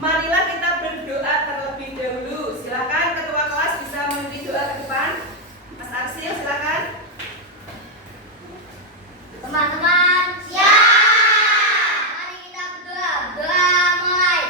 Marilah kita berdoa terlebih dahulu. Silakan ketua kelas bisa memimpin doa ke depan. Mas Arsil, silakan. Teman-teman, siap. Mari kita berdoa. Doa mulai.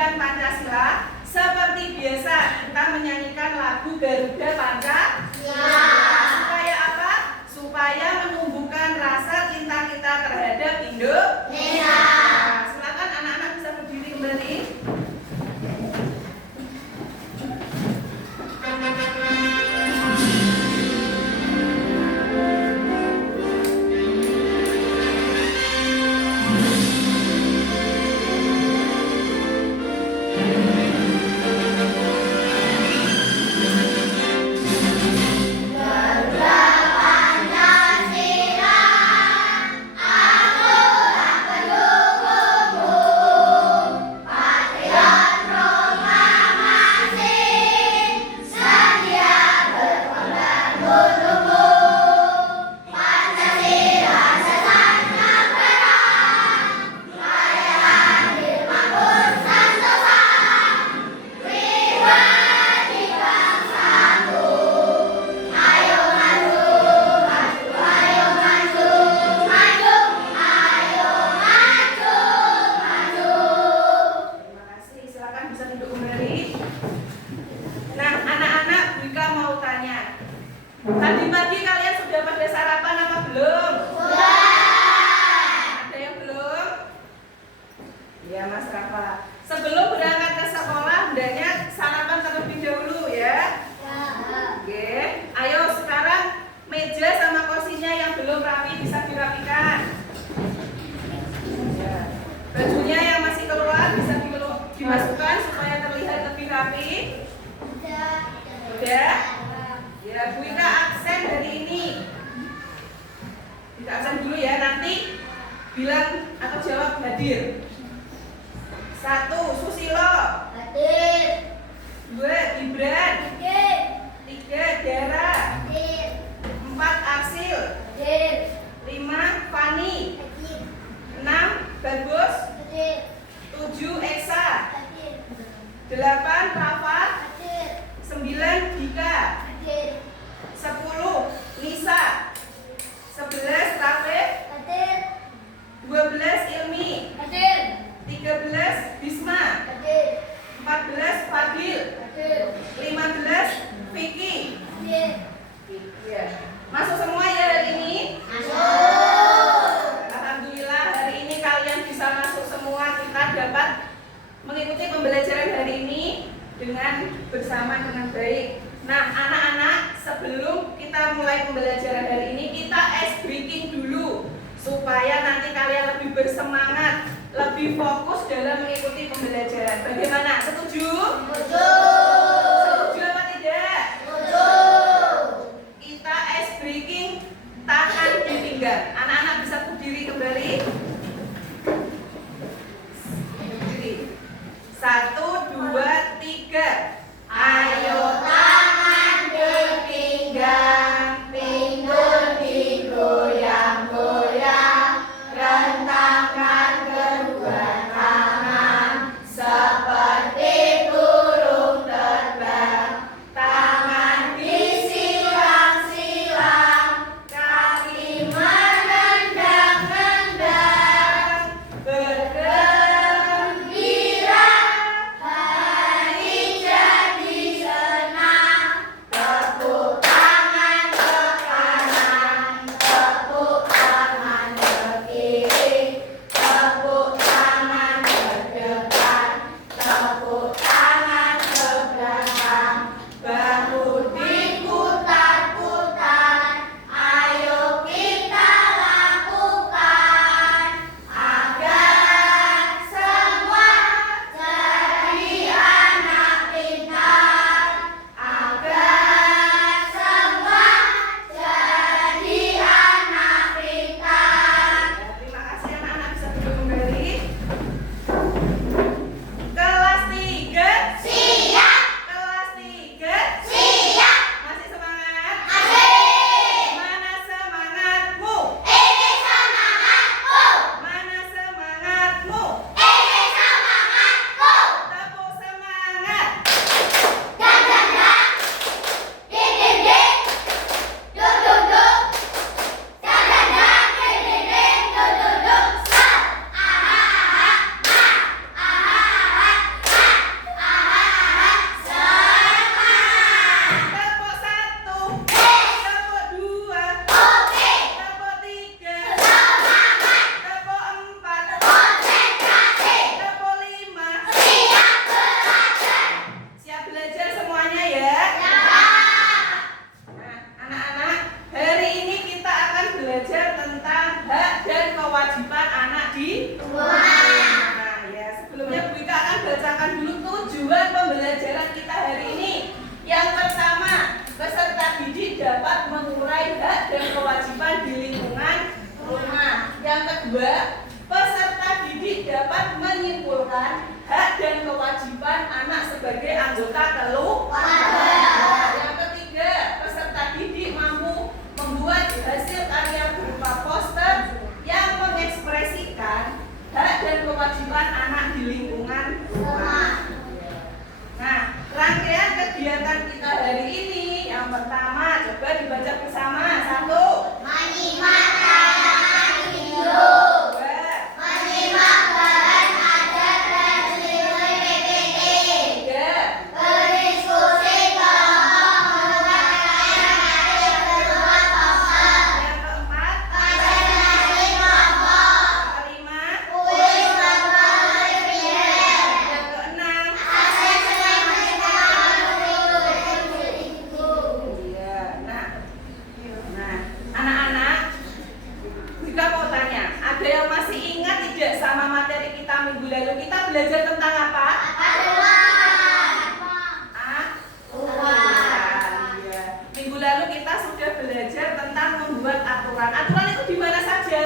Pancasila, seperti biasa kita menyanyikan lagu Garuda Pancasila. Supaya apa? Supaya menumbuhkan rasa cinta kita terhadap Indonesia. Silakan anak-anak bisa berdiri kembali. Tadi pagi kalian sudah pada sarapan apa belum? Sudah. Ada yang belum? Ya Mas Rafa. Sebelum berangkat ke sekolah, hendaknya sarapan terlebih dahulu ya. Oke. Ayo sekarang meja sama kursinya yang belum rapi bisa dirapikan. Bajunya yang masih keluar bisa dimasukkan supaya terlihat lebih rapi. Sudah. Ya, Bu Ika absen hari ini. Kita absen dulu ya, nanti bilang atau jawab hadir. 1. Susilo. Hadir. 2. Gibran. Hadir. 3. Dara. Hadir. 4. Arsil. Hadir. 5. Fani. Hadir. 6. Bagus. Hadir. 7. Esa. Hadir. 8. Rafa. Hadir. 9. Dika. Hadir. 10. Nisa. 11. Rafif. Hadir. 12. Ilmi. Hadir. 13. Bisma. Hadir. 14. Fadil. Hadir. 15. Vicky. Hadir. Ya. Masuk semua ya hari ini? Masuk. Alhamdulillah hari ini kalian bisa masuk semua. Kita dapat mengikuti pembelajaran hari ini bersama dengan baik. Nah anak-anak, sebelum kita mulai pembelajaran hari ini, kita ice breaking dulu supaya nanti kalian lebih bersemangat, lebih fokus dalam mengikuti pembelajaran. Bagaimana? Setuju? Setuju apa tidak? Kita ice breaking, tangan di pinggang. Anak-anak bisa berdiri kembali. Berdiri. 1, 2, 3. Ayo tangan di pinggang, pinggul digoyang-goyang, rentangkan kedua tangan seperti burung dapat mengurai hak dan kewajiban di lingkungan rumah. Yang kedua, peserta didik dapat menyimpulkan hak dan kewajiban anak sebagai anggota keluarga. Yang ketiga, peserta didik mampu membuat hasil karya berupa poster yang mengekspresikan hak dan kewajiban anak di lingkungan rumah. Nah, rangkaian kegiatan kita hari ini yang pertama, coba dibaca bersama. 1. Menyimak tayangan video. 2. Menyimak bahan adat dan nilai PPT. 3. Berdiskusi kelompok menggunakan berupa poster. Yang keempat, Presentasi kelompok. kelima, Kuis berbagai video. yang keenam. Asesmen pengetahuan itu. Iya. Nah, anak-anak, jika mau tanya, ada yang masih ingat tidak sama materi kita minggu lalu? Kita belajar tentang apa? Aturan. Iya. Minggu lalu kita sudah belajar tentang membuat aturan. Aturan itu di mana saja?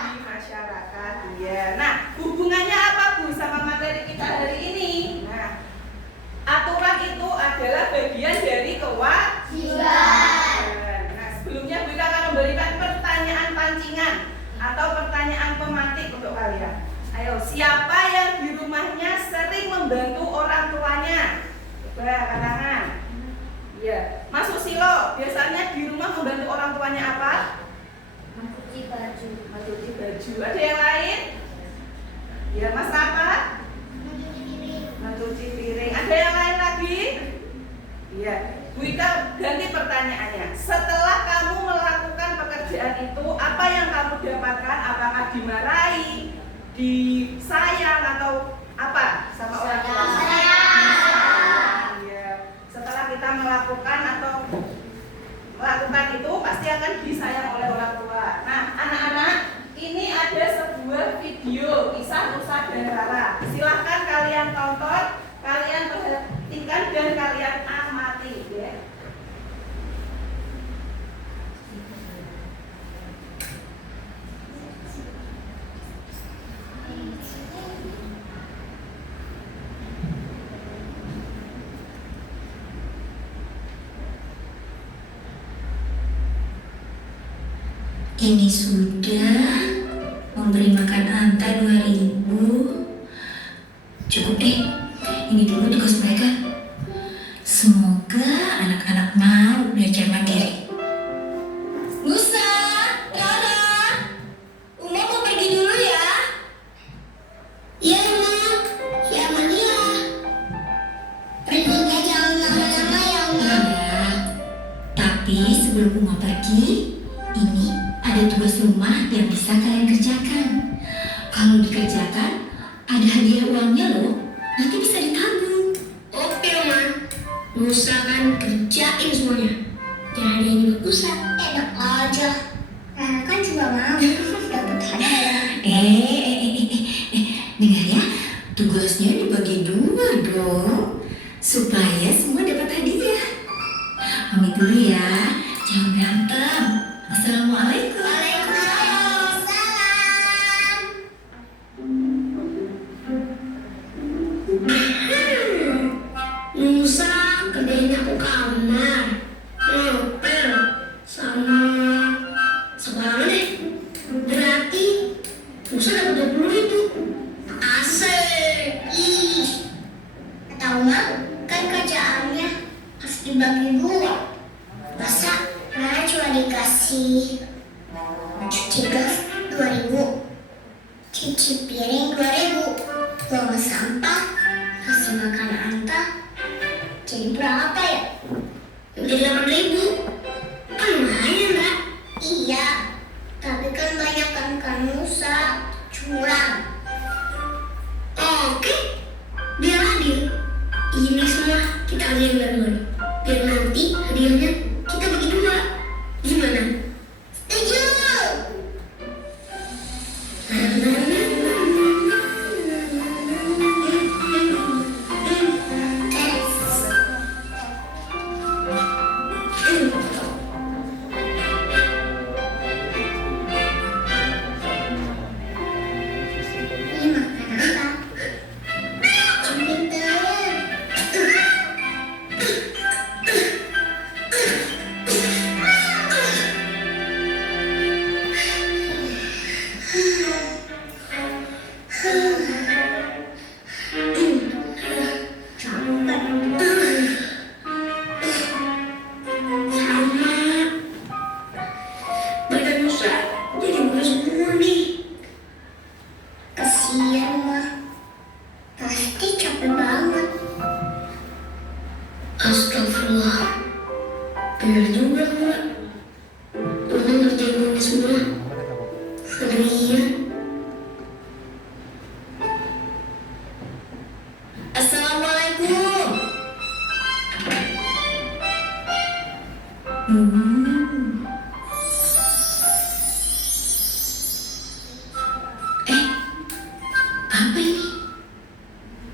Di masyarakat. Iya. Nah, hubungannya apa Bu sama materi kita hari ini? Nah, aturan itu adalah bagian dari kewajiban. Nah, sebelumnya Bu Ika akan memberikan pertanyaan pancingan atau pertanyaan pemantik untuk kalian. Ayo, siapa yang di rumahnya sering membantu orang tuanya? Coba angkat tangan. Iya. Mas Susilo, biasanya di rumah membantu orang tuanya apa? Mencuci baju. Mencuci baju. Ada yang lain? Ya, Mas apa? Mencuci piring. Ada yang lain lagi? Iya. Bu Ika ganti pertanyaannya. Setelah kamu melakukan pekerjaan itu, apa yang kamu dapatkan? Apakah dimarahi, disayang atau apa sama orang tua? Iya. Setelah kita melakukan itu pasti akan disayang oleh orang tua. Nah, anak-anak, ini ada sebuah video kisah Nusa dan Rara. Silahkan kalian tonton, kalian perhatikan dan kalian amati, ya. Ini sudah memberi makan Anta 2.000. Cukup deh, ini dulu tugas mereka. Semoga anak-anak mau belajar mandiri. Nusa, Rara, Uma mau pergi dulu ya. Iya, Ma. Ya, Mania. Perginya jangan lama-lama ya, Ma. Iya. Tapi sebelum Uma pergi, ini ada tugas rumah yang bisa kalian kerjakan. Kalau dikerjakan, ada hadiah uangnya loh. Nanti bisa ditabung. Oke, Ma. Nusa kan kerjain semuanya. Jangan ada yang usah. Enak aja. Nah, kan juga mau dapat hadiah. Dengar ya, tugasnya dibagi 2 dong, supaya semua dapat hadiah. Pamit dulu ya, jangan berantem. Assalamualaikum. Waalaikumsalam. Nusa kerjain aku kamar, ngepel, sama sekolah deh. Berarti Nusa dapat 20.000. Asik. Ih, tahu nggak? Kan kerjaannya harus dibagi 2. Masa Rara cuma dikasih cuci gas 2.000, cuci piring 2.000, buang sampah, kasih makan Anta, jadi berapa ya? Udah 8.000. Kan lumayan, Mbak. Iya, tapi kan banyak kan Nusa curang. Oke, biar adil. Ini semua kita ambil bareng-bareng. Biar nanti hadiahnya kita bagi 2. Gimana? Setuju. Allah, benar juga Mak. Mama ngerjain ini semua. Iya. Assalamualaikum. Apa ini?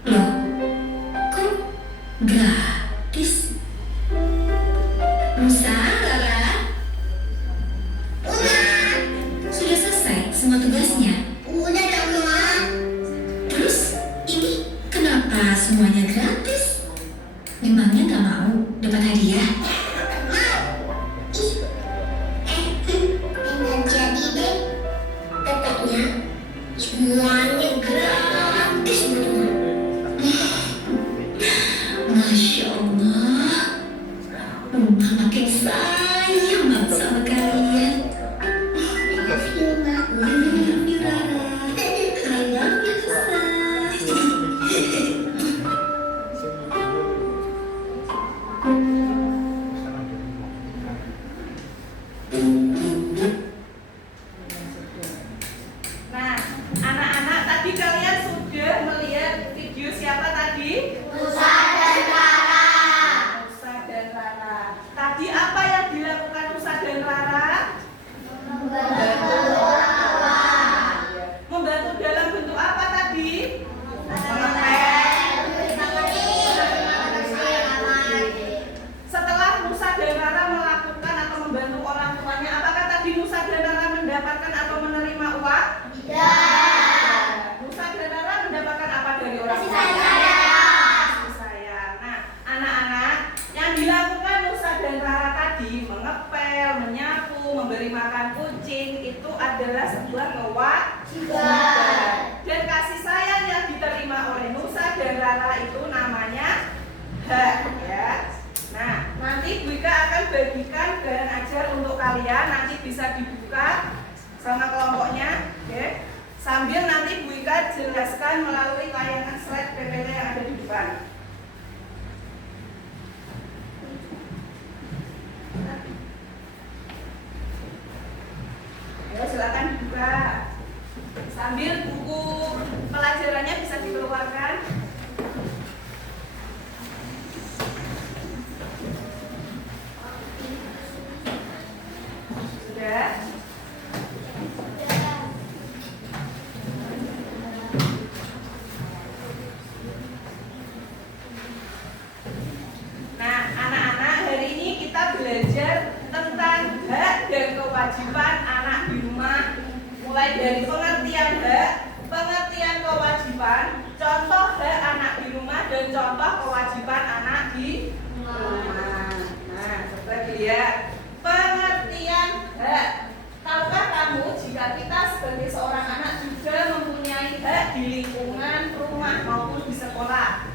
Loh, kok gratis? Musa, Lara, sudah selesai semua tugasnya? Udah dong Mak. Terus ini kenapa semuanya gratis? Memangnya nggak mau dapat hadiah? Enggak jadi deh. Katanya semuanya gratis semua. Masya Allah, Mama makin sayang banget sama kalian. I love you Mak. I love you, Rara. I love you, Musa. Nah, anak-anak tadi kalian sudah melihat video siapa tadi? Musa dan Rara. Tadi apa yang dilakukan Musa dan Rara? Membantu dalam bentuk apa tadi? Setelah Musa dan Rara melakukan atau membantu orang tuanya, apakah tadi Musa dan Rara mendapatkan atau menerima uang? Musa dan Rara mendapatkan apa dari orang tua? Kasih sayang. Nah, anak-anak, yang dilakukan Musa dan Rara tadi, mengepel, menyapu, memberi makan kucing, itu adalah sebuah kewajiban. Dan kasih sayang yang diterima oleh Musa dan Rara itu namanya hak, ya. Nah, nanti Bu Ika akan bagikan bahan ajar untuk kalian, nanti bisa dibuka sama kelompoknya, oke? Sambil nanti Bu Ika jelaskan melalui layanan slide PPT yang ada di depan. Ayo silakan dibuka. Sambil buku pelajarannya bisa dikeluarkan. Sudah? Nah, anak-anak, hari ini kita belajar tentang hak dan kewajiban anak di rumah. Mulai dari pengertian hak, pengertian kewajiban, contoh hak anak di rumah, dan contoh kewajiban anak di rumah. Nah, coba dilihat pengertian hak. Tahukah kamu jika kita sebagai seorang anak juga mempunyai hak di lingkungan rumah maupun di sekolah?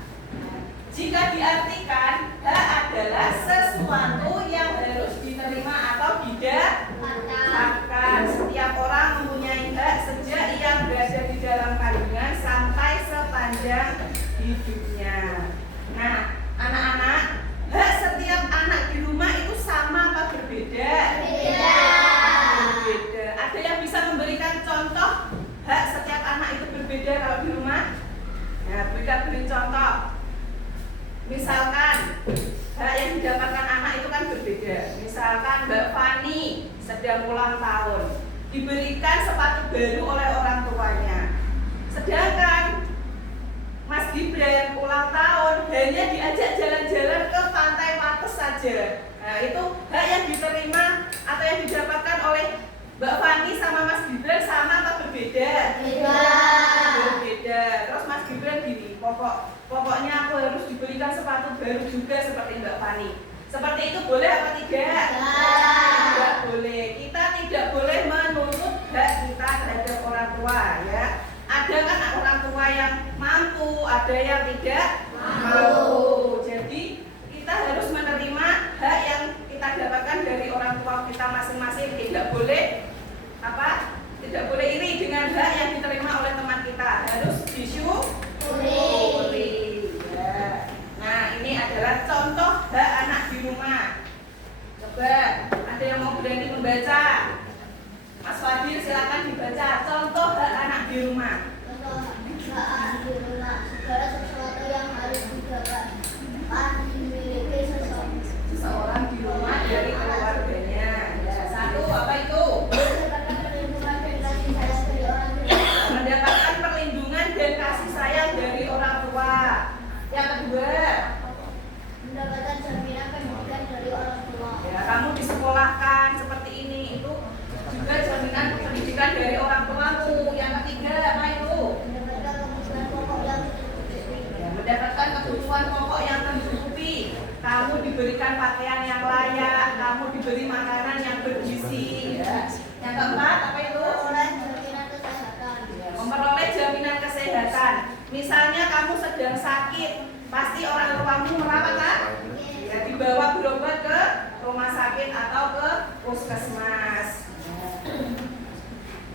Jika diartikan, hak adalah sesuatu yang harus diterima atau didapatkan. Setiap orang mempunyai hak sejak ia berada di dalam kandungan sampai sepanjang hidupnya. Nah, anak-anak, hak setiap anak di rumah itu sama apa berbeda? Berbeda. Ada yang bisa memberikan contoh hak setiap anak itu berbeda kalau di rumah? Nah, beri contoh. Misalkan hak yang didapatkan anak itu kan berbeda. Misalkan Mbak Fani sedang ulang tahun, diberikan sepatu baru oleh orang tuanya. Sedangkan Mas Gibran ulang tahun hanya diajak jalan-jalan ke Pantai Wates saja. Nah, itu hak yang diterima atau yang didapatkan oleh Mbak Fani sama Mas Gibran sama atau berbeda? Berbeda. Terus Mas Gibran gini, pokoknya aku harus diberikan sepatu baru juga seperti Mbak Fani. Seperti itu boleh apa tidak? Tidak boleh. Kita tidak boleh menuntut hak kita terhadap orang tua, ya. Ada kan orang tua yang mampu, ada yang tidak mampu. Jadi kita harus menerima hak yang kita dapatkan dari orang tua kita masing-masing. Tidak boleh tidak boleh iri dengan hak yang diterima oleh teman kita. Harus disyukuri. Ya. Nah, ini adalah contoh hak anak di diberikan pakaian yang layak, kamu diberi makanan yang bergizi. Ya. Yang keempat apa itu? Memperoleh jaminan kesehatan. Misalnya kamu sedang sakit, pasti orang tuamu merawat kan? Ya, dibawa berobat ke rumah sakit atau ke puskesmas.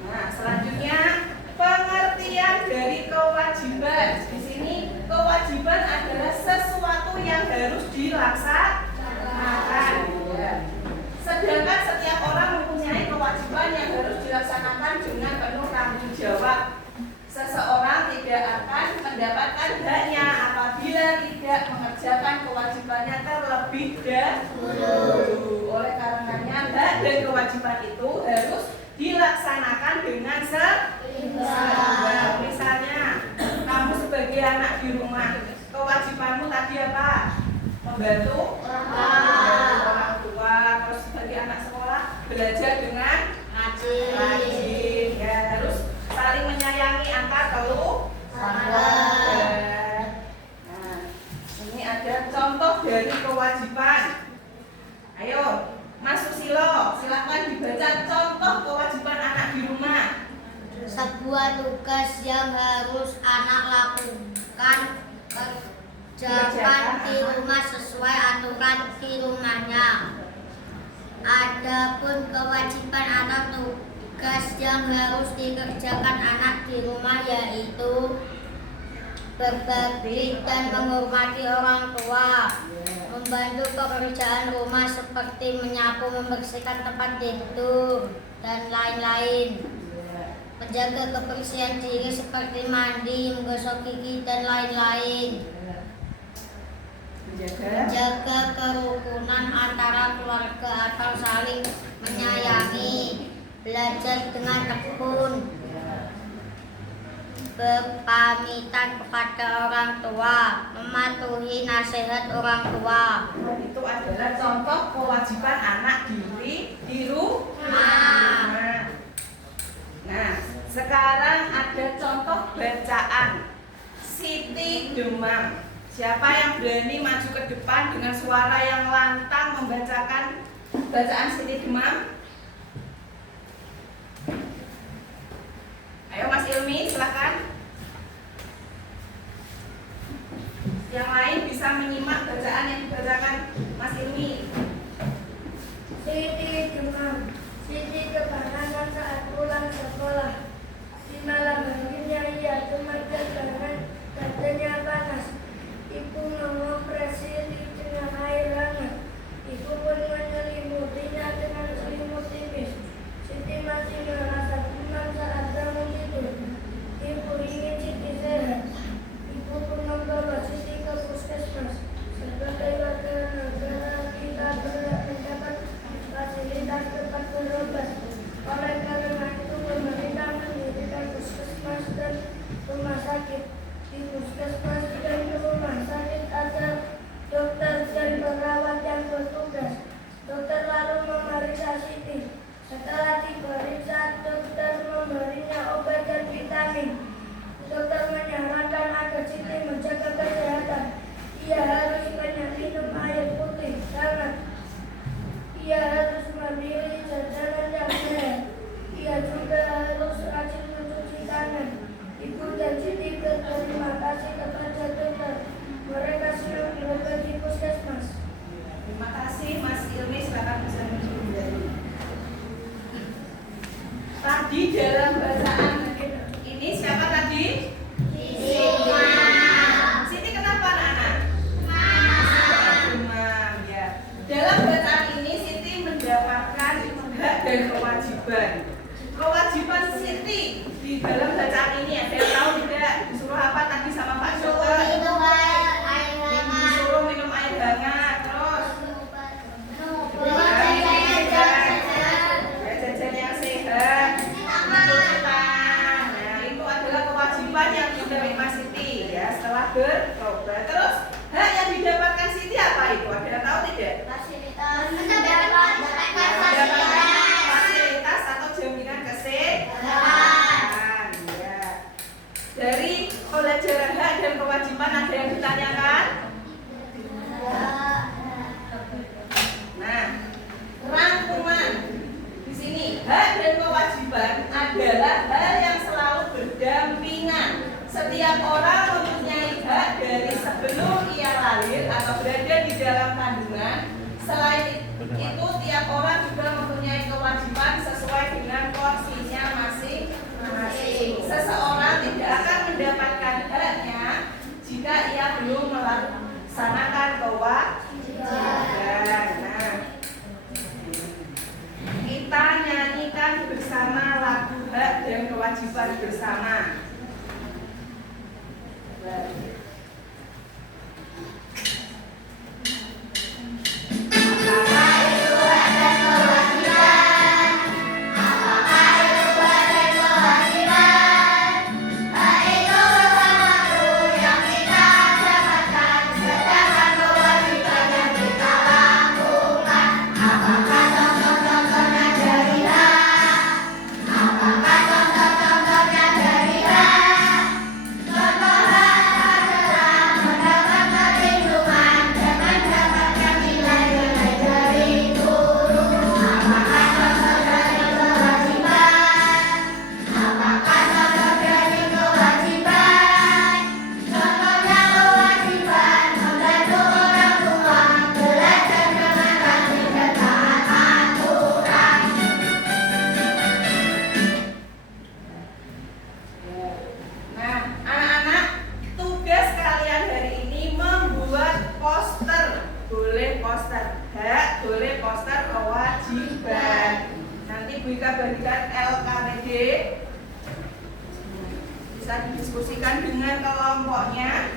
Nah, selanjutnya pengertian dari kewajiban. Di sini kewajiban adalah sesuatu yang harus dilaksanakan. Sedangkan setiap orang mempunyai kewajiban yang harus dilaksanakan dengan penuh tanggung jawab. Seseorang tidak akan mendapatkan haknya apabila tidak mengerjakan kewajibannya terlebih dahulu. Oleh karenanya hak dan kewajiban itu harus dilaksanakan dengan seimbang. Misalnya kamu sebagai anak di rumah, kewajibanmu tadi apa? Membantu orang tua. Terus sebagai anak sekolah belajar dengan rajin, ya, harus saling menyayangi antar keluarga. Nah, ini ada contoh dari kewajiban. Ayo, Mas Susilo, silakan dibaca contoh kewajiban anak di rumah. Sebuah tugas yang harus anak lakukan, kerjakan di rumah sesuai aturan di rumahnya. Adapun kewajiban anak, tugas yang harus dikerjakan anak di rumah yaitu berbakti dan menghormati orang tua, membantu pekerjaan rumah seperti menyapu, membersihkan tempat tidur, dan lain-lain. Menjaga kebersihan diri seperti mandi, menggosok gigi, dan lain-lain. Menjaga kerukunan antara keluarga atau saling menyayangi. Belajar dengan tekun. Berpamitan kepada orang tua, mematuhi nasihat orang tua. Itu adalah contoh kewajiban anak di rumah. Nah, sekarang ada contoh bacaan. Siti demam. Siapa yang berani maju ke depan dengan suara yang lantang membacakan bacaan Siti demam? Ayo Mas Ilmi, silakan. Yang lain bisa menyimak bacaan yang dibacakan Mas Ilmi. Siti demam. Siti kepanasan saat pulang sekolah. Di malam harinya ia demam dan badannya panas. Ibu mengompres Siti dengan air hangat. Ibu pun menyelimutinya dengan selimut tipis. Siti masih merasa demam saat bangun tidur. Ibu ingin Siti sehat. Ibu pun membawa Siti ke puskesmas. Sebagai warga negara kita berhak mendapat fasilitas tempat berobat. Oleh karena itu pemerintah mendirikan puskesmas dan rumah sakit. Di puskesmas dan rumah sakit atau berada di dalam kandungan. Selain itu, tiap orang juga mempunyai kewajiban sesuai dengan porsinya masing-masing. Seseorang tidak akan mendapatkan haknya jika ia belum melaksanakan kewajiban. Nah, kita nyanyikan bersama lagu hak dan kewajiban bersama. Berikan LKPD bisa didiskusikan dengan kelompoknya.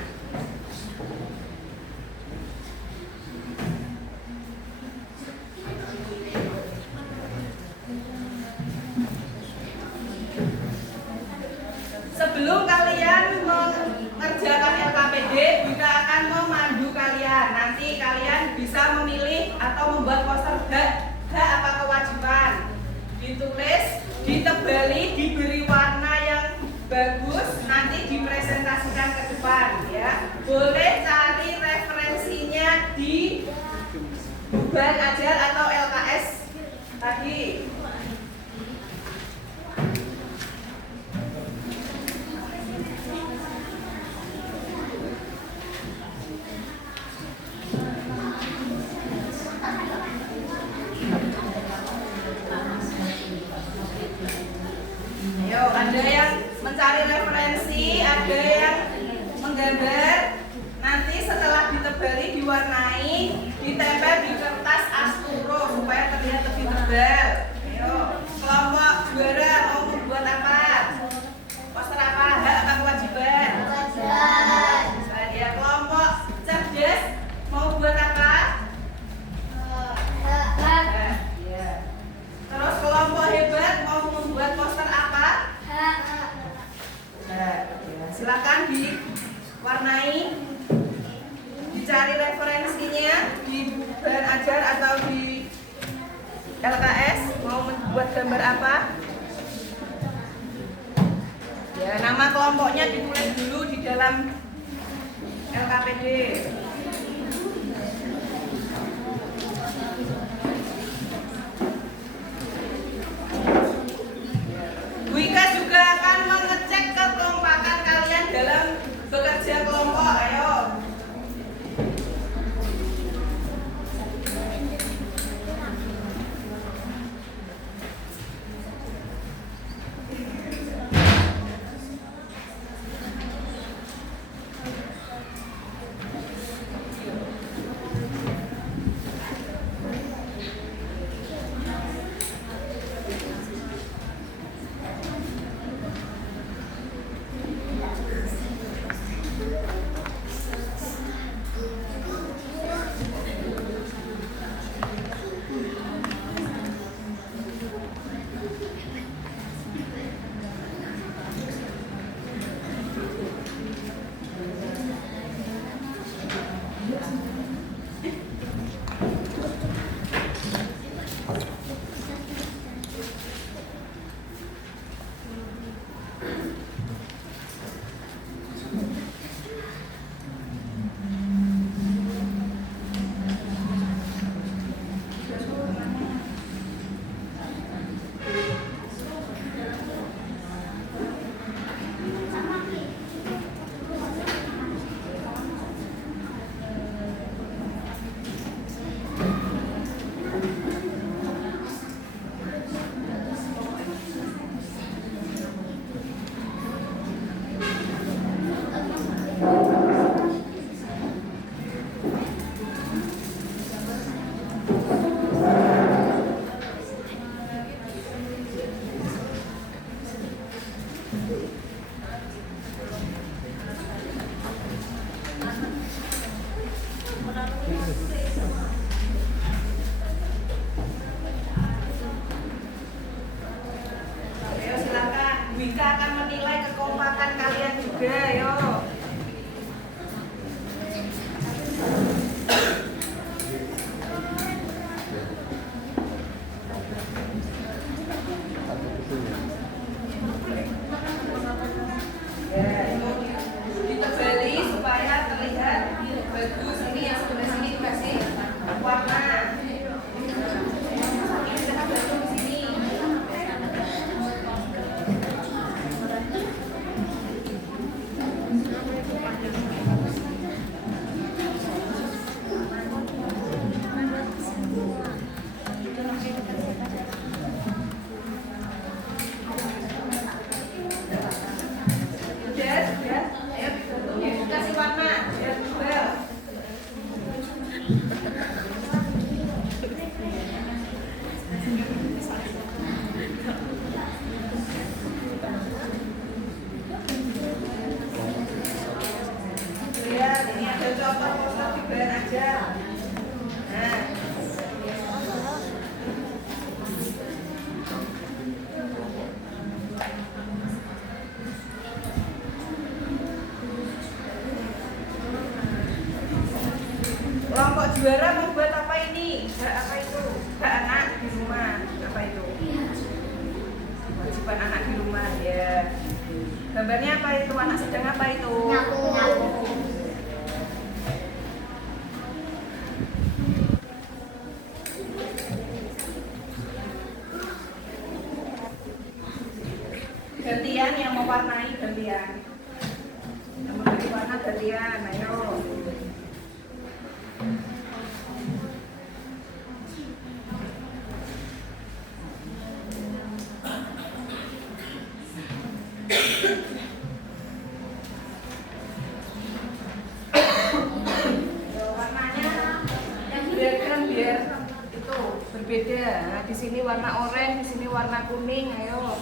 Sebelum kalian mengerjakan LKPD, Wika akan memandu kalian. Nanti kalian bisa memilih atau membuat poster hak apa kewajiban. Ditulis, ditebali, diberi warna yang bagus, nanti dipresentasikan ke depan ya. Boleh cari referensinya di beban ajar atau LKS tadi. Ada yang mencari referensi, ada yang menggambar. Nanti setelah ditebali, diwarnai, ditempel di kertas asturo supaya terlihat lebih tebal. Ayo, kelompok juara mau membuat apa? Poster apa? Hak apa kewajiban? Kewajiban. Ya, kelompok cerdas mau buat apa? Hak. Ya. Terus kelompok hebat mau membuat poster apa? Silakan diwarnai, dicari referensinya di bahan ajar atau di LKS. Mau membuat gambar apa? Ya, nama kelompoknya ditulis dulu di dalam LKPD. Wika juga akan mengecek kekompakan kalian dalam bekerja kelompok. Ayo. Ayo silakan. Wika akan menilai kekompakan kalian juga, yo. Ditebali supaya terlihat bagus. Ini yang sebelah sini dikasih warna. Ini kita bantu di sini. Sudah. Ayo kasih warna. Biar tebal. Lihat, ini ada contoh poster di bahan aja. Nah. Kelompok juara membuat apa ini? Apa itu? Hak anak di rumah. Apa itu? Kewajiban anak di rumah ya. Gambarnya apa itu? Anak sedang apa itu? Nyapu. Gantian yang mewarnai gantian. Yang memberi warna gantian. Ayo. Warnanya yang diagram biar itu berbeda. Nah, di sini warna oranye, di sini warna kuning. Ayo.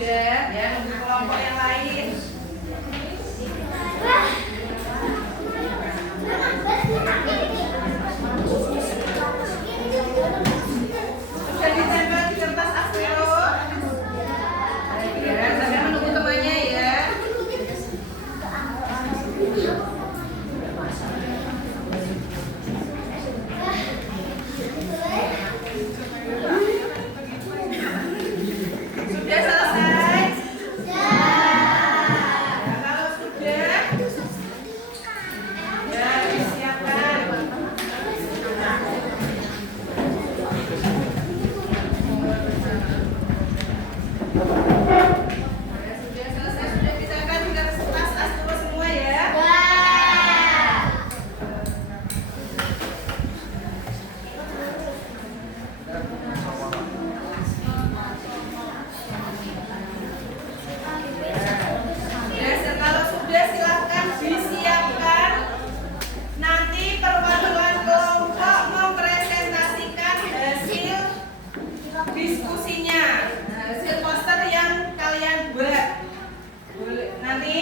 sudah, ya nunggu kelompok yang lain. Sudah ditempel di kertas aspero. Ya, sambil menunggu temannya ya. Sudah selesai? Ya, kalau sudah, ya disiapkan. Ya, sudah selesai, sudah disiapkan di kertas aspero semua ya. Ya, kalau sudah silakan disiapkan. Nanti perwakilan kelompok mempresentasikan hasil diskusinya, hasil poster yang kalian buat. Nanti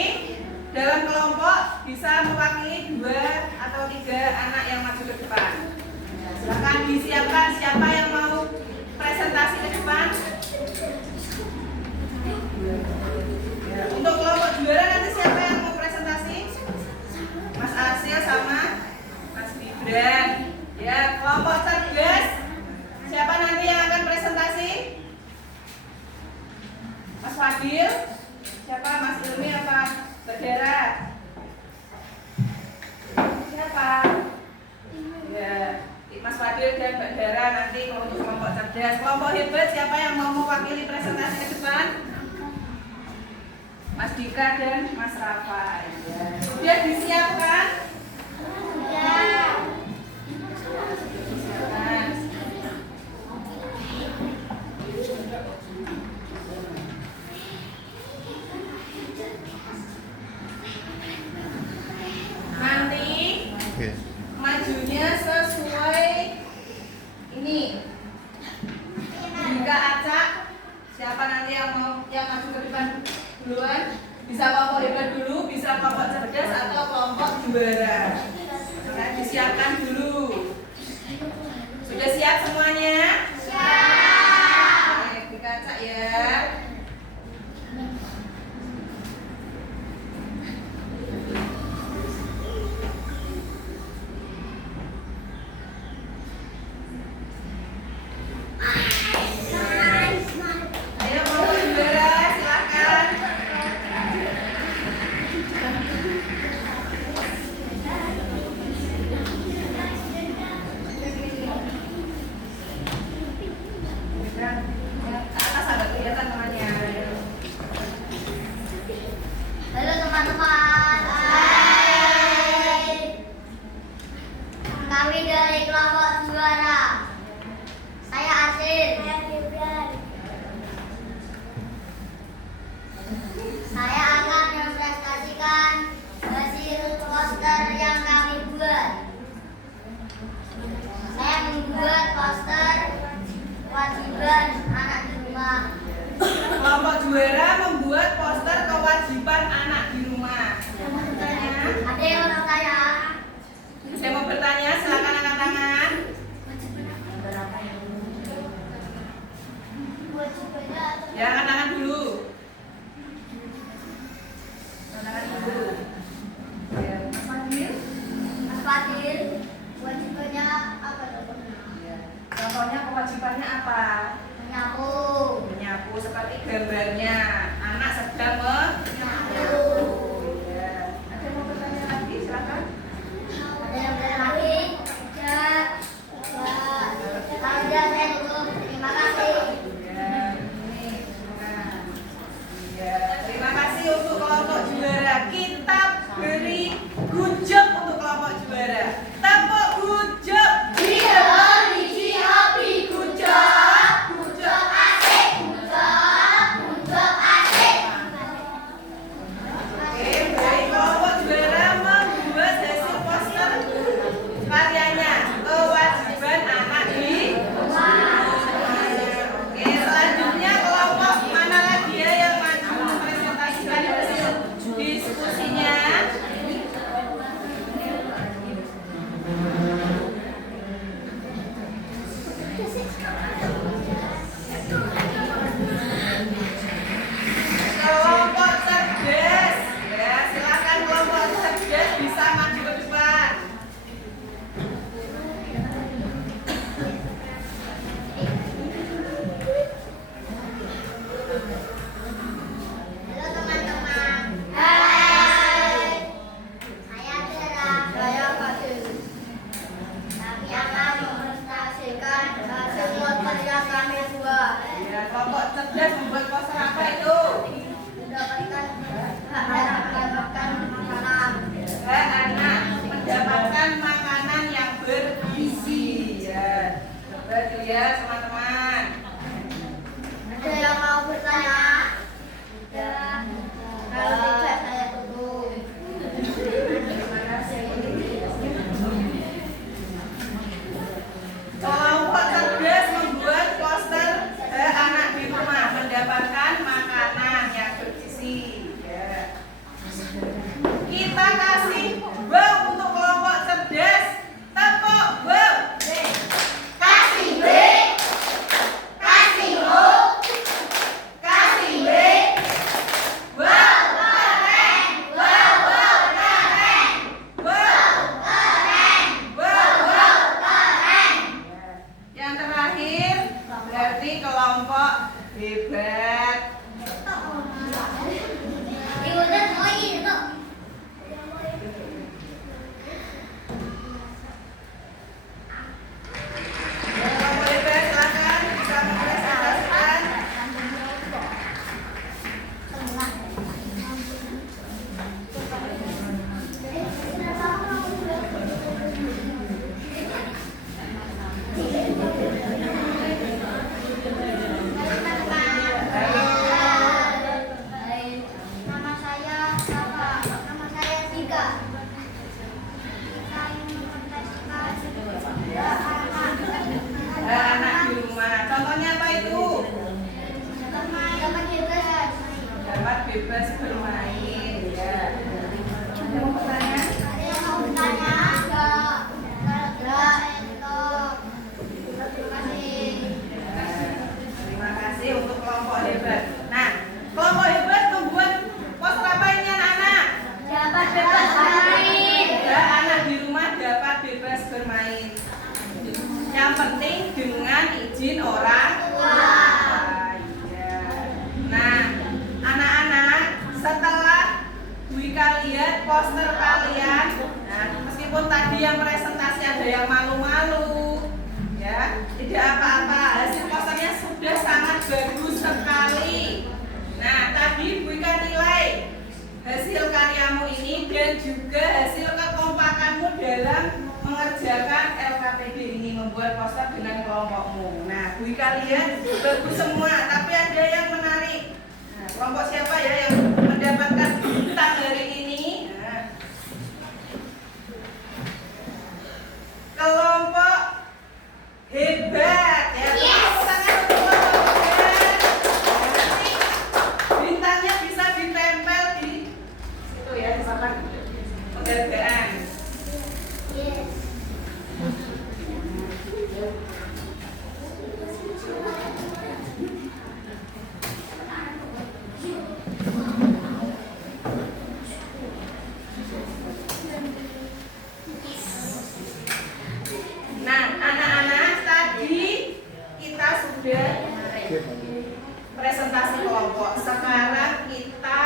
dalam kelompok bisa mewakili 2 atau 3 anak yang maju ke depan. Silakan disiapkan siapa yang mau presentasi ke depan. Untuk kelompok juara nanti siapa yang mau presentasi? Mas Arsil sama Mas Gibran. Ya, kelompok cerdas. Siapa nanti yang akan presentasi? Mas Fadil. Siapa? Mas Ilmi apa Berdera? Siapa? Ya, Mas Fadil dan Berdera nanti untuk kelompok cerdas. Kelompok hebat siapa yang mau mewakili presentasi ke depan? Mas Dika dan Mas Rafa. Ya. Sudah disiapkan? Sudah. Disiapkan. Nanti majunya sesuai ini. Jika acak, siapa nanti yang mau maju ke depan duluan? Bisa kelompok hebat dulu, bisa kelompok cerdas atau kelompok juara. Nah, disiapkan dulu. Sudah siap semuanya? Siap. Oke, dikacak ya. Ayo kelompok juara, silakan. Ke atas ada kelihatan temannya. Halo teman-teman. Hai. Kami dari kelompok juara. Saya Asin. Saya akan mempresentasikan hasil poster yang kami buat. Saya membuat poster kewajiban anak di rumah. Kelompok juara membuat poster kewajiban anak di rumah. Ada yang mau bertanya? Saya mau bertanya, silakan angkat tangan. Ya, angkat tangan dulu. Angkat tangan dulu. Ya, Mas Fadil. Mas Fadil, kewajibannya apa dong? Ya. Contohnya kewajibannya apa? Menyapu. Menyapu seperti gambarnya. Anak sedang menyapu. Ya. Ada yang mau bertanya lagi? Silakan. Ada yang bertanya lagi? Ya. Kalau tidak saya tutup. Terima kasih. Ya, ini. Nah. Ya, terima kasih untuk kelompok juara. Kita beri good job untuk kelompok juara. Tepuk good job. Good job, asik. Good job, Halo teman-teman. Hai. Saya Tera. Saya Fadil. Kami akan mempresentasikan hasil karya kami buat. Ya, kelompok cerdas membuat poster apa itu? Mendapatkan makanan. Anak mendapatkan makanan yang bergizi. Ya, coba dilihat teman-teman. Ada yang mau bertanya? Ya. Kalau tidak saya tunggu. Kelompok cerdas membuat poster anak di rumah mendapatkan makanan yang bergizi. Ya. Kita kasih wow untuk kelompok cerdas. Tepuk wow. Kasih B. Kasih O. Kasih B. Wow keren. Wow keren. Wow keren. Wow keren. Yang terakhir berarti kelompok hebat. Ikutan lagi itu. Kelompok hebat silakan bisa mempresentasikan. Nama saya siapa? Nama saya Tika. Saya mempresentasikan Anak di rumah. Contohnya apa itu? Dapat bebas bermain. Ya. Ada mau bertanya? Ada yang mau bertanya? Enggak. Terima kasih. Terima kasih untuk kelompok hebat. Nah, kelompok hebat membuat poster apa ini anak-anak? Dapat bebas bermain. Ya, anak di rumah dapat bebas bermain. Yang penting dengan izin orang tua. Iya. Nah, anak-anak, setelah Bu Ika lihat poster kalian, nah, meskipun tadi yang presentasi ada yang malu-malu, ya, tidak apa-apa. Hasil posternya sudah sangat bagus sekali. Nah, tadi Bu Ika nilai hasil karyamu ini dan juga hasil kekompakanmu dalam mengerjakan LKPD ini, membuat poster dengan kelompokmu. Nah, Bu Ika lihat bagus semua, tapi ada yang menarik. Nah, kelompok siapa ya yang mendapatkan bintang hari ini? Nah, kelompok hebat ya. Tepuk tangan untuk kelompok hebat. Nanti bintangnya bisa ditempel di situ ya, di papan penghargaan. Yes. Nah, anak-anak, tadi kita sudah presentasi kelompok. Sekarang kita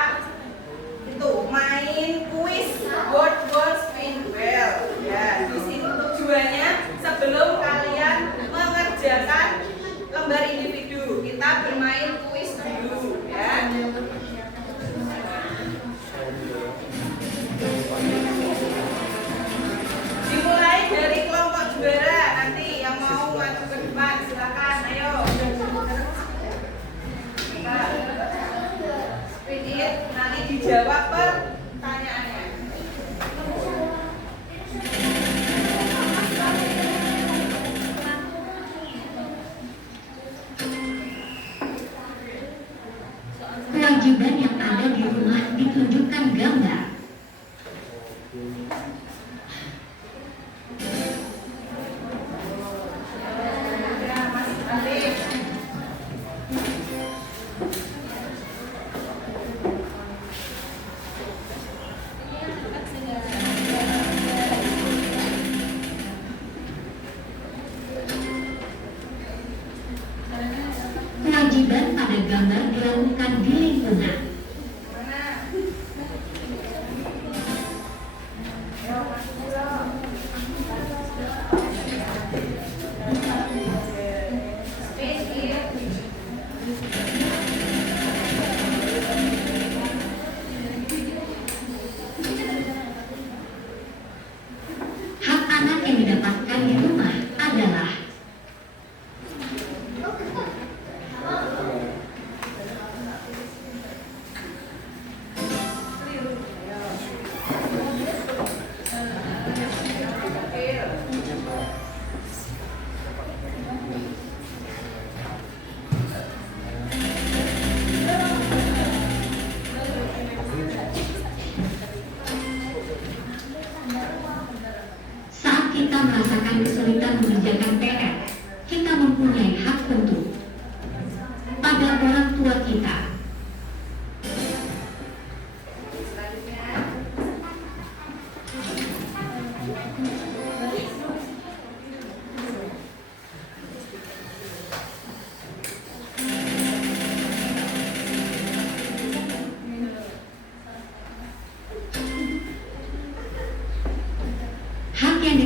itu main kuis Word Words Spin Well. Ya, di sini tujuannya sebelum kalian mengerjakan lembar individu, kita bermain kuis dulu, ya. Dimulai dari kelompok juara. Nanti yang mau maju ke depan silakan, ayo. Sedikit, nanti dijawab pertanyaannya. Kewajiban yang ada di rumah ditunjukkan gambar. Ya, Mas Alif. Kewajiban pada gambar dilakukan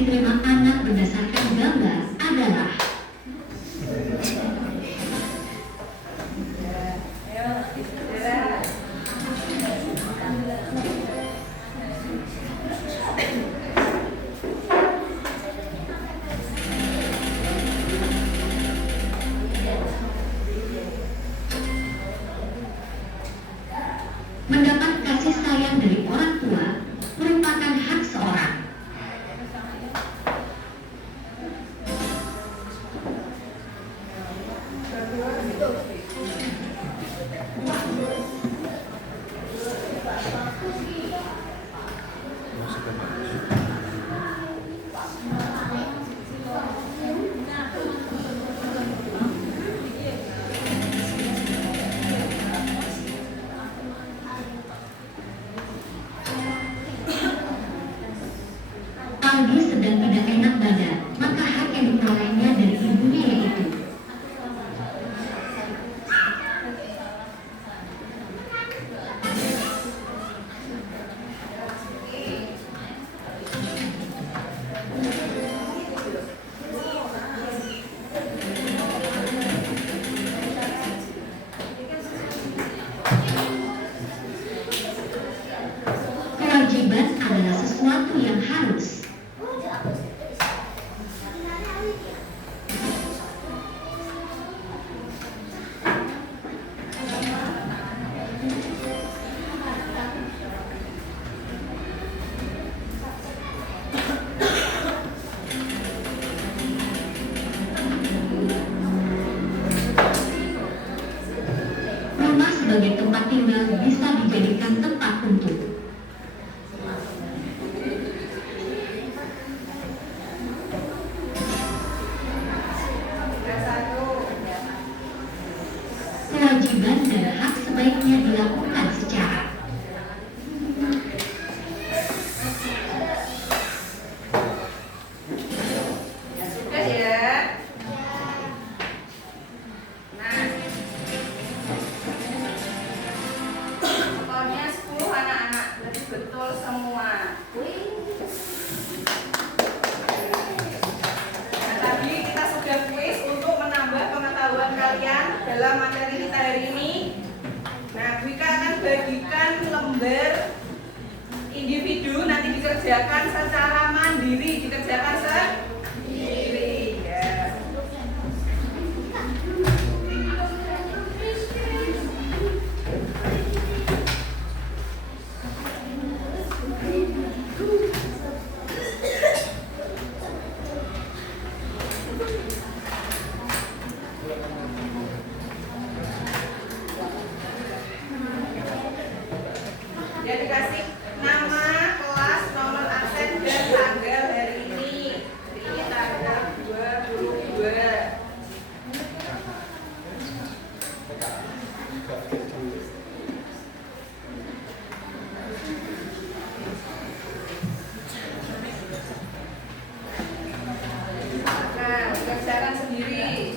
diterima anak berdasarkan gambar adalah mendapat kasih sayang dari orang tua merupakan hak seorang. Aldi sedang tidak enak badan, maka hak yang diperolehnya dari ibunya yaitu kewajiban adalah sesuatu yang harus. Rumah sebagai tempat tinggal bisa dijadikan tempat untuk kewajiban dan hak sebaiknya dilakukan secara Sudah ya. Nah, skornya 10 anak-anak, berarti betul semua. Nah, tadi kita sudah kuis untuk menambah pengetahuan kalian dalam materi kita hari ini. Nah, Wika akan bagikan lembar individu, nanti dikerjakan secara mandiri, dikerjakan sendiri ya. Dia dikasih nama, kelas, nomor absen, dan tanggal hari ini. Ini tanggal 22. Nah, kerjakan sendiri.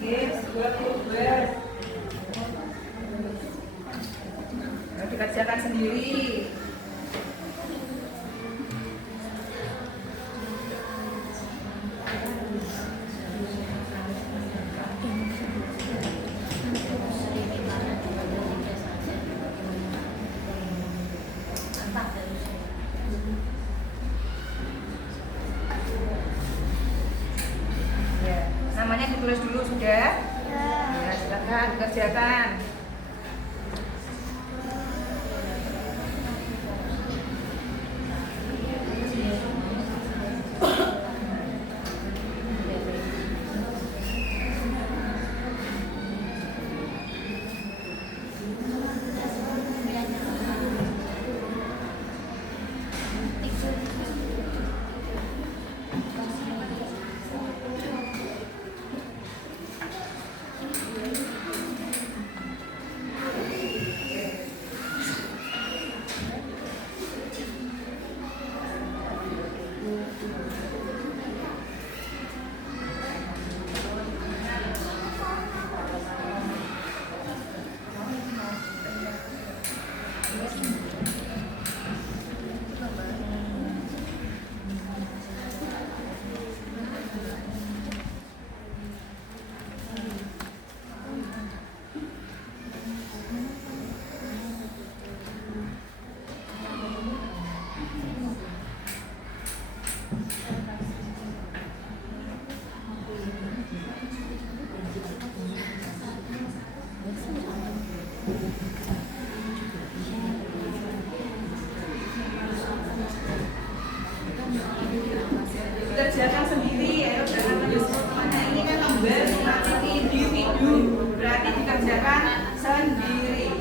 Oke, 22. Nah, dikerjakan sendiri. Ya, namanya ditulis dulu sudah? Ya, silakan dikerjakan. Kerjakan sendiri, ayo jangan menyusul temannya. Ini kan lembar sumatri individu, berarti dikerjakan sendiri.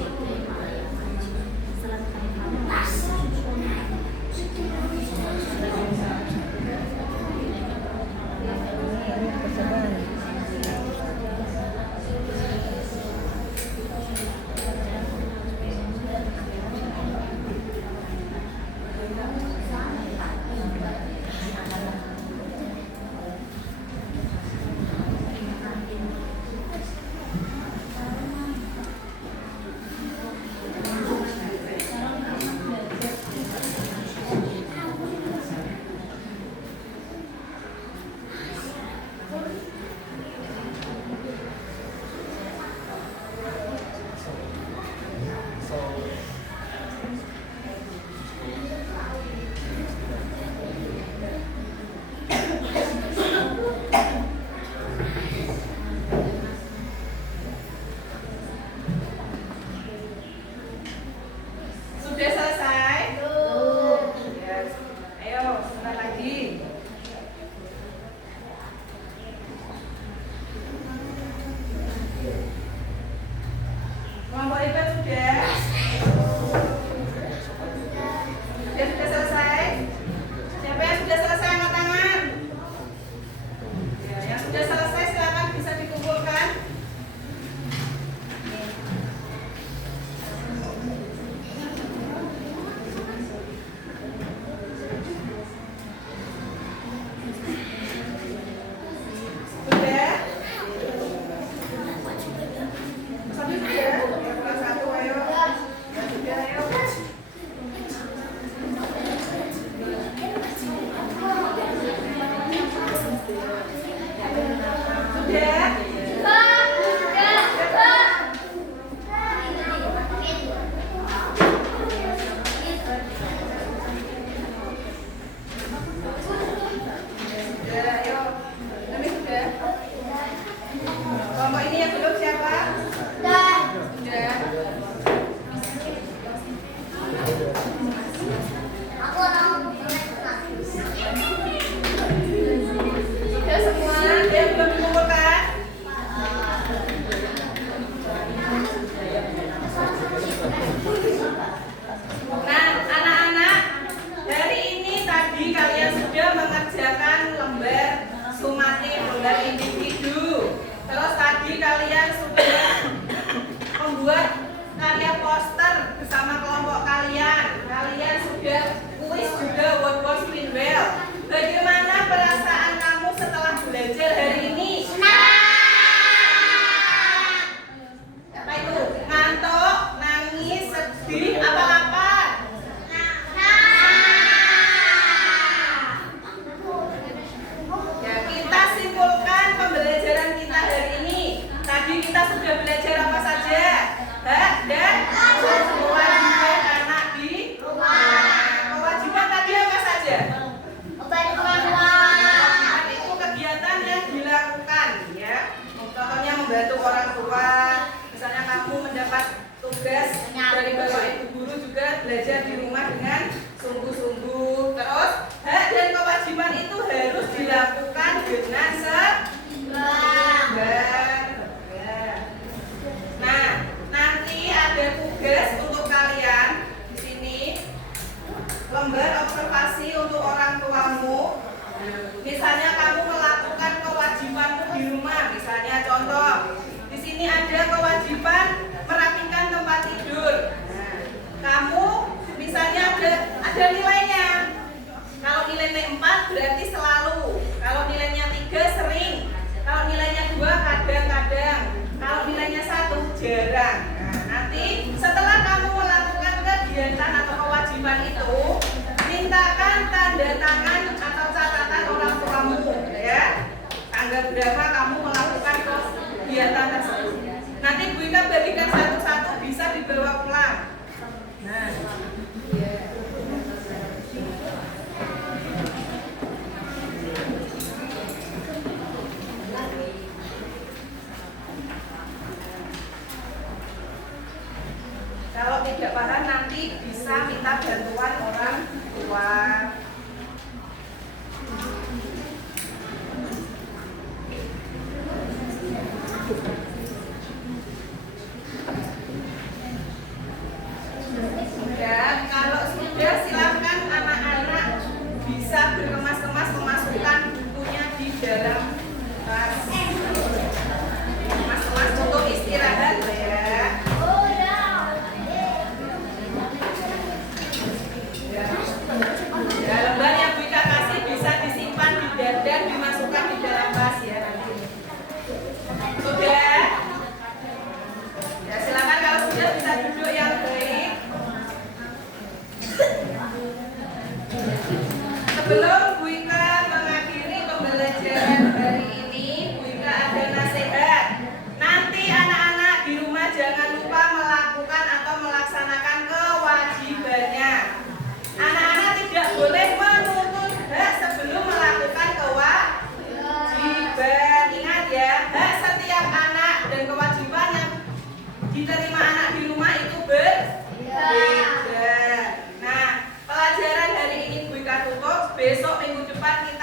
Sudah selesai? Ya. Ayo, sebentar lagi. Kelompok IPA sudah? Sudah selesai? Siapa yang sudah selesai angkat tangan? Ya, yang sudah selesai silakan bisa dikumpulkan. Sudah? Satu sudah? Kelas 1 ayo. Ya, sudah ayo. Sudah? Sudah, ayo. Ini sudah? Kelompok ini yang belum siapa? Sudah. Sudah semua yang belum dikumpulkan? Nah, anak-anak, hari ini tadi kalian sudah mengerjakan lembar sumatif, lembar individu. Terus tadi kalian sudah membuat karya poster bersama kelompok kalian. Kalian sudah kuis juga what spin well. Bagaimana perasaan kamu setelah belajar hari ini? Apa itu? Ngantuk, nangis, sedih, apa-apa? Ya, kita simpulkan pembelajaran kita hari ini. Tadi kita sudah belajar apa saja? Hak dan kewajiban anak di rumah. Kewajiban tadi apa saja? Kewajiban itu kegiatan yang dilakukan, ya. Contohnya membantu orang tua. Misalnya kamu mendapat tugas dari bapak ibu guru juga belajar di rumah dengan sungguh-sungguh. Terus hak dan kewajiban itu harus dilakukan dengan seimbang. Nah, nanti ada tugas untuk kalian di sini, lembar observasi untuk orang tuamu. Misalnya kamu melakukan kewajibanmu di rumah, misalnya contoh di sini ada kewajiban merapikan tempat tidur. Nah, kamu misalnya ada nilainya. Kalau nilainya 4 berarti selalu. Kalau nilainya 3 sering. Kalau nilainya 2 kadang-kadang. Kalau nilainya 1 jarang. Nah, nanti setelah kamu melakukan kegiatan kegiatan atau kewajiban itu, mintakan tanda tangan atau catatan orang tuamu, ya. Tanggal berapa kamu melakukan kegiatan tersebut. Nanti Bu Ika bagikan satu-satu, bisa dibawa pulang. Nah, kalau tidak paham nanti bisa minta bantuan orang tua. Ya, kalau sudah silakan anak-anak bisa berkemas-kemas memasukkan bukunya di dalam tas. Kemas-kemas untuk istirahat ya. Ya, lembar yang Bu Ika kasih bisa disimpan di dada, dimasukkan di dalam tas ya nanti. Sudah? Ya silakan kalau sudah bisa duduk yang baik. Sebelum Bu Ika mengakhiri pembelajaran hari ini, Bu Ika ada nasihat. Nanti anak-anak di rumah jangan lupa melakukan atau melaksanakan kewajibannya. Anak-anak tidak boleh menuntut hak sebelum melakukan kewajiban. Ingat ya, hak setiap anak dan kewajiban yang diterima anak di rumah itu berbeda. Nah, pelajaran hari ini Bu Ika tutup. Besok minggu depan kita